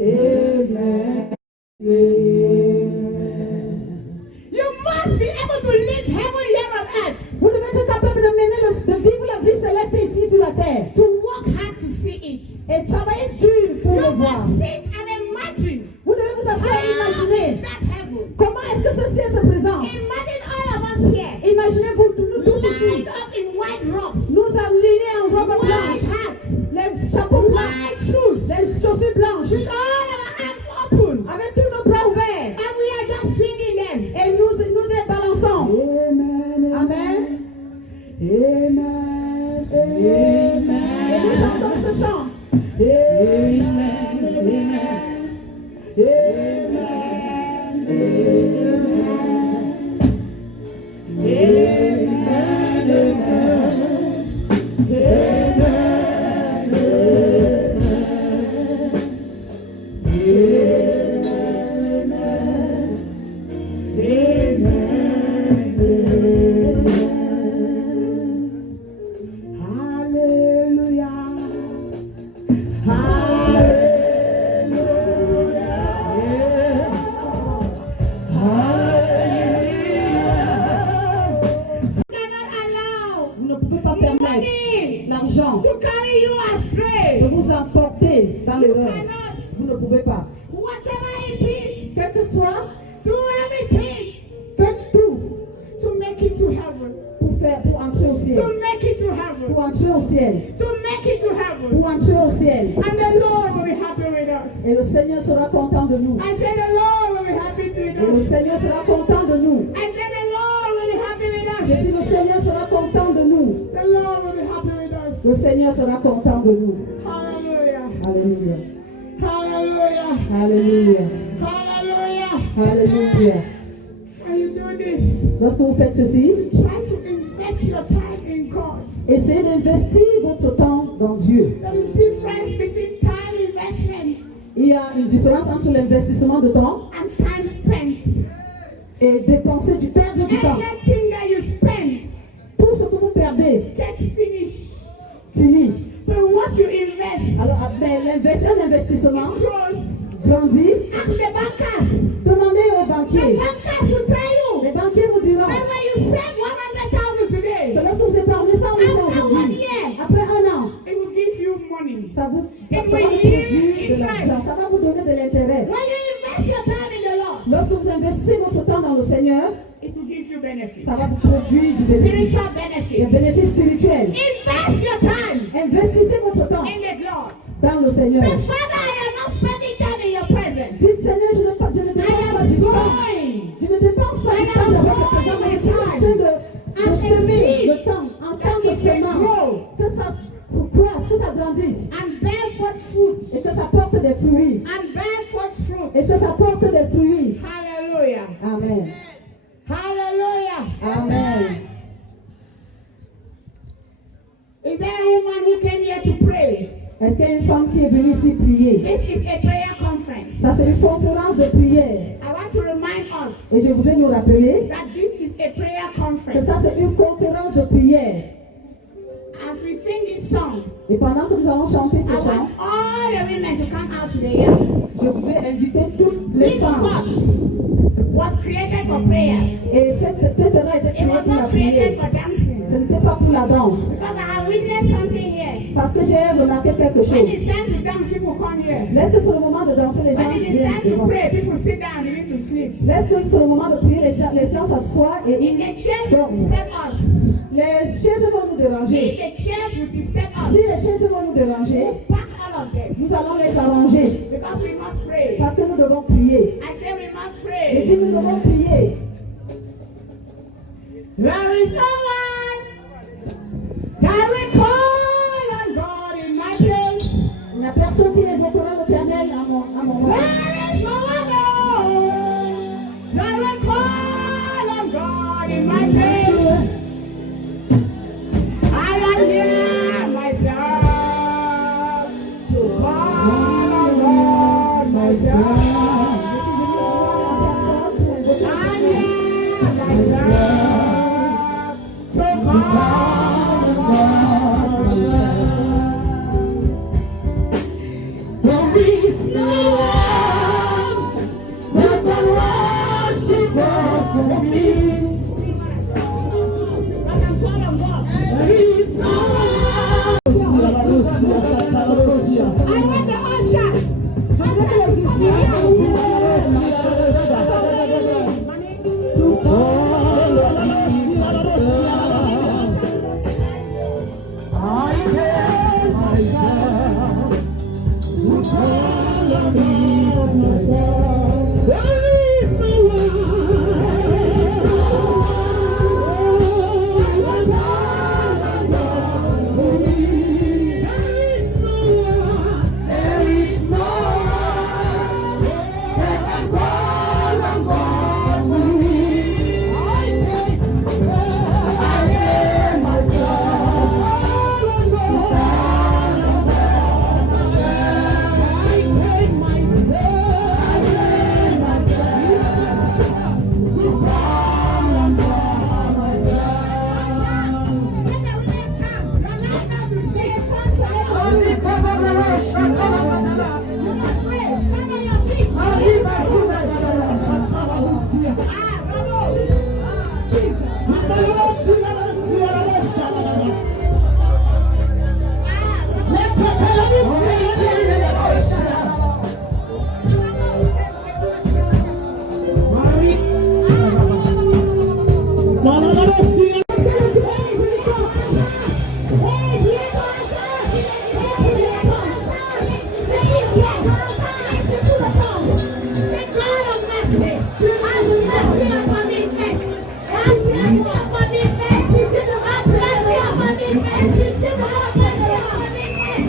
Amen. You must be able to live heaven here on earth. Vous devez être capable de vivre la vie céleste ici sur la terre. To work hard to see it. Et travailler dur pour You le voir. must sit and imagine. Vous devez vous asseoir et imaginer That heaven. comment est-ce que ce ciel se présente. Imagine all of us here. Imaginez-vous nous tous ici. Lined up in white robes. Nous alignés en robe White blanche, hats. les chapeaux blancs, White shoes. les chaussures blanches, With all our hands open. avec tous nos bras ouverts. And we are just swinging them. Et nous les balançons. Amen. Amen. Amen. Et nous chantons ce chant. Vous ne pouvez pas permettre l'argent To carry you de astray. vous emporter dans l'erreur. Vous ne pouvez pas. Whatever it is, Quel que soit, do everything faites tout to make it to heaven. pour entrer au To ciel. make it to heaven. Pour entrer au ciel. To make it to heaven. Pour entrer au ciel. And the Lord will be happy with us. Et le Seigneur sera content de nous. I said the Lord will be happy with Et le us. Seigneur sera content de nous. I said the Lord will be happy with J'ai dit us. le Seigneur sera content de nous. The Lord will be happy with us. Le Seigneur sera content de nous. Hallelujah. Alléluia. Hallelujah. Alléluia. Hallelujah. Alléluia. When you do this, Lorsque vous faites ceci, try to invest your time in God. essayez d'investir votre temps dans Dieu. There is difference between time investment Il y a une différence entre l'investissement de temps and time spent. et dépenser du perdre du temps. Anything that you spend Tout ce que vous perdez, gets finished. fini. But what you invest Alors, un investissement grows. grandit. Ask the bankers. Demandez aux The banquiers. bankers will tell Les you banquiers vous diront that when you save 100,000 que today, lorsque vous épargnez 100 000 after 1 aujourd'hui, year, après un an, it will give you money. ça va vous will produire yield de l'argent, ça va vous donner de l'intérêt. When you invest your time in the Lord, Lorsque vous investissez votre temps dans le Seigneur, it will give you benefit. benefits. Ça va vous produire du bénéfice. Spiritual Des benefits. bénéfices spirituels. Invest your time Investissez votre temps in the Lord. dans le Seigneur. Say, Father, I am not spending time in your presence. Dites, Seigneur, je ne dépense pas du temps. Je ne dépense pas du temps dans votre présence, mais je suis en train de semer le temps, en temps de semence, que ça croisse, que ça grandisse, And bear forth fruit. et que ça porte des fruits, And bear forth fruit. et que ça porte des fruits. Hallelujah. Amen. Hallelujah. Amen. Is there a woman who came here to pray? Est-ce qu'il y a une femme qui est venue ici prier? This is a prayer conference. Ça, c'est une conférence de prière. I want to remind us Et je voudrais nous rappeler that this is a prayer que conference. ça, c'est une conférence de prière. As we sing this song, Et pendant que nous allons chanter I ce chant, want all the women to come out to the yard. je voudrais inviter toutes les This femmes. pot was created for prayers. Et cette terre a été It créée was pour la not created prière. for dancing. Ce n'était pas pour la danse. Because I have witnessed something here. Parce que j'ai remarqué quelque When chose. it's time to dance, people come here. Lorsque c'est le moment de danser, les gens When it is viennent time to devant. pray, people sit down and begin to sleep. Lorsque c'est le moment de prier, les gens s'assoient et If ils the chairs will dorment. disturb us, Les chaises vont nous if déranger. the chairs will disturb Si us, les chaises vont nous déranger, pack all of them. nous allons les arranger. Because we must pray. Parce que nous devons prier. I say we must Et pray. dit, nous devons prier. There is no one that will call on God in my place. Il n'y a personne qui invoquera l'Éternel à mon nom. There is no one that will call on God in my place. I am here myself to call on God myself. I'm here myself to call on God myself. There is no one that can worship God for me. There is no one. I want the ushers. Je veux que les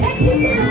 Thank you.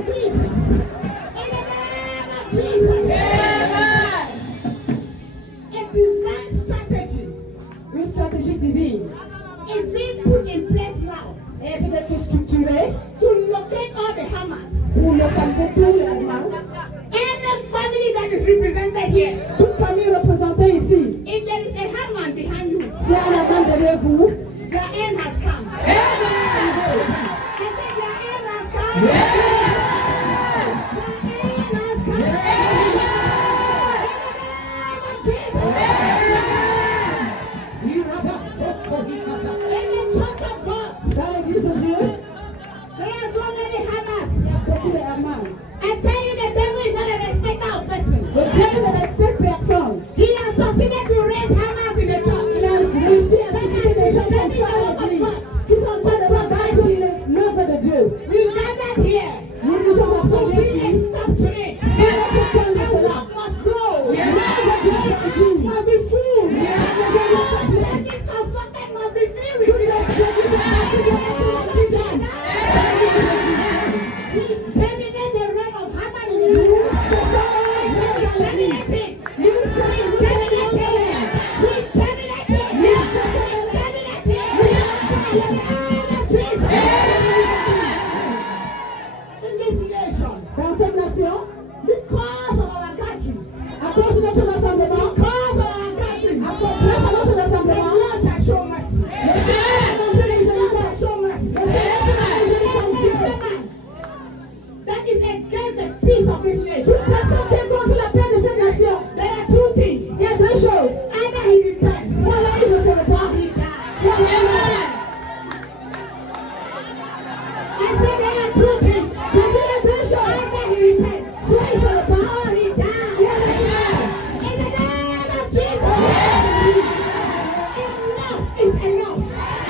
of Jesus. In the name of Jesus. A divine strategy Une stratégie divine is being put in place now est de être structurée to locate all the Hamas. pour localiser tous les Hamas. Any family that is represented here, Toute famille représentée ici. if there is a Haman behind you, Si un Haman derrière vous, your end has come. I said your end has come. Your end has come. In the church of God, dans l'église de Dieu, there are so many Hamas. il y a beaucoup de Hamas. I tell you, the devil is not a respecter of person. Le diable ne respecte personne. He has succeeded to raise Hamas in the church. Il a réussi à susciter des gens comme ça à l'église qui sont en train de travailler l'œuvre de Dieu. We gathered here Nous nous sommes to rassemblés bring ici. a stop to it. Pourquoi nous cela? Must go. L'œuvre de Dieu Must be full. Il y a The churches constructed must be filled with people. We terminate the reign of Haman in the world. We terminate it. We terminate it. We terminate it. We terminate it. In this nation, dans cette nation, because of our gathering, à cause de notre rassemblement, because of our gathering, grâce à notre the rassemblement, Lord shall show mercy. The Lord shall show mercy. That is against the peace of this nation. personne qui est contre la paix de cette nation. There are two things. Il y a deux choses. Either he repents, Voilà, il ne se or repart. he dies. I said there are two things. Je dis les deux choses. Either he repents, Soit il se repart, or he dies. In the name of Jesus. Enough is enough.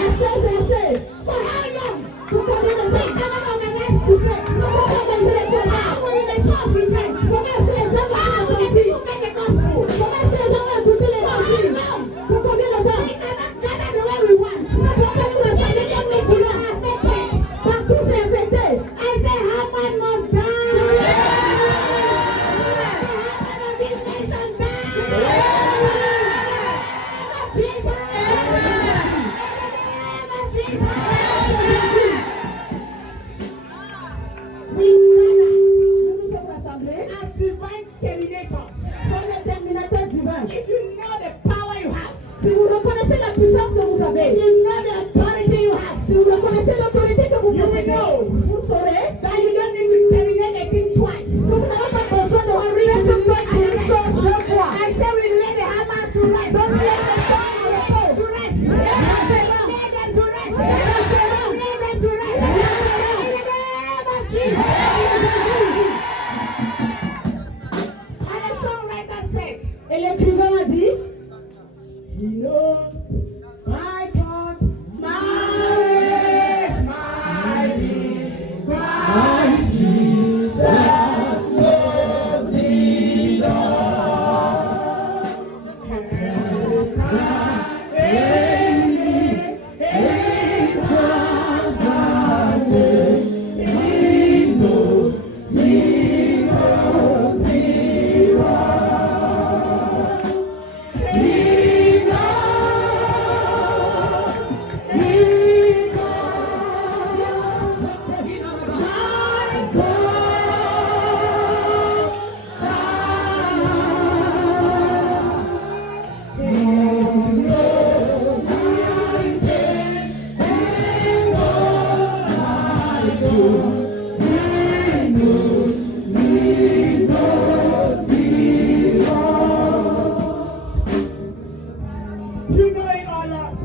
assez, c'est assez. For how long? Pour combien de We temps? cannot organize crusade. Comment organiser les How programmes? will the church repent? Comment est-ce que les gens vont How se will repentir? people get the gospel? Comment est-ce que les gens vont écouter l'évangile? Pour combien de temps? We cannot gather the way we want. Pourquoi nous ne sommes pas comme nous voulons? Partout c'est infecté. I say Haman must die. Haman of this nation die. In the name of Jesus. In the name of Jesus. We gather Nous nous sommes rassemblés as divine terminators. comme les terminateurs divins. If you know the power you have, Si vous reconnaissez la puissance que vous if avez, you know the authority you have, si vous reconnaissez l'autorité que vous you will possédez, know vous saurez that you don't need to terminate a thing twice. que vous n'avez pas besoin de remettre une chose deux fois. I say we lay the Hamas to rest. Donc, les gens To rest. Lay them to rest. Lay them to rest. In the name of Jesus. And the songwriter said, Et l'écrivain a dit, He knows my thoughts, my ways, my deeds, my Jesus knows it all. You know it all out.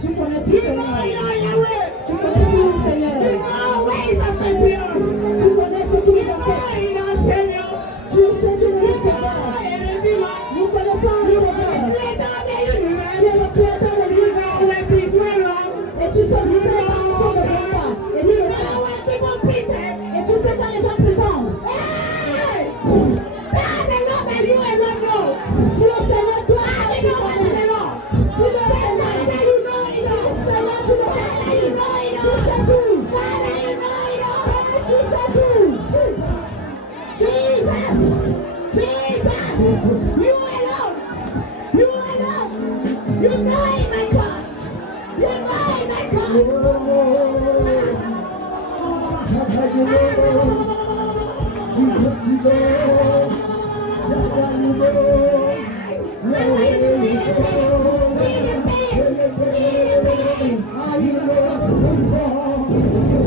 tu connais tout You Seigneur. know it all your way. Tu connais tout You Seigneur. know ways of continuous. Tu connais ce qui You nous a know fait. it all, Savior. Tu sais, tu You le know Seigneur. it, Redeemer. Nous connaissons le Seigneur. Creator of the universe. Tu es le créateur de l'univers. When things went wrong, Et tu sais, nous savons les choses ne vont pas. Et tu you le know sais. when people Are you